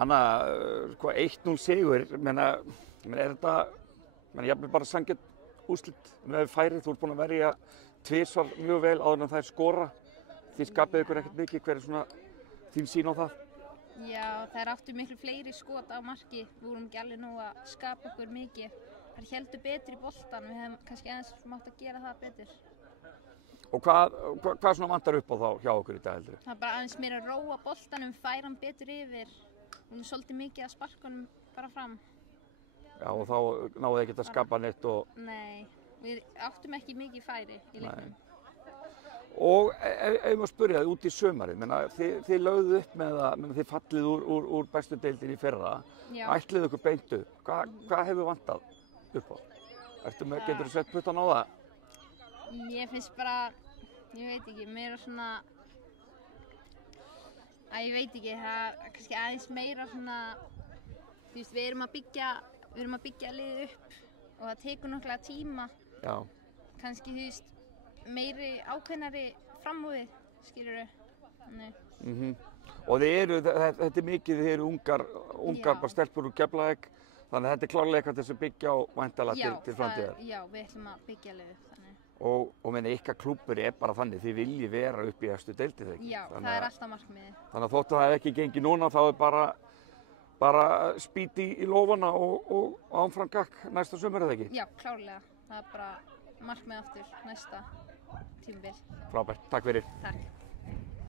Anna, sko 1-0 sigur, menna, er þetta, jafnvel bara sanngjarnt úrslit með færið, þú ert búin að verja tvisvar mjög vel áður en þær skora. Þið skapið ykkur ekkert mikið, hver er svona þín sýn á það? Já, þær áttu miklu fleiri skot á marki, við vorum ekki alveg nú að skapa okkur mikið. Þær héldu betur í boltan, við hefum kannski aðeins mátt að gera það betur. Og hvað svona vantar upp á þá hjá okkur í dag heldur? Það er bara aðeins meira að róa boltanum, færa hann betur yfir. Hún er svolítið mikið að sparka honum bara fram. Já, og þá náðu ekkert að skapa neitt og... Nei, við áttum ekki mikið færi í leiknum. Og ef maður spyrja þið út í sumarið, þið lögðu upp með það, þið fallið úr bestu deildinni í fyrra, ætlið ykkur beint upp. Hvað hefur vantað upp á? Getur þú sett puttan á það? Ég finnst bara, ég veit ekki, meira svona, ég veit ekki, það er kannski aðeins meira svona, þú veist, við erum að byggja liðið upp og það tekur nokkla tíma. Já. Kannski, þú veist, meiri ákveðnari framúði, skilurðu. Þannig. Og þetta er mikið, þið eru ungar bara stelpur úr Keflavík, þannig að þetta er klárlega eitthvað til þess að byggja á væntanlega til framtíðar. Já, við ætlum að byggja liðið upp þannig. Og meina ykkar klúbbur er bara þannig, þið vilji vera upp í efstu deildið þegar ekki? Já, það er alltaf markmiðið. Þannig að þótt að það ekki gengi núna, þá er bara spýti í lófana og áfram gakk næsta sumar eða ekki? Já, klárlega. Það er bara markmið aftur næsta tímabil. Frábært, takk fyrir. Takk.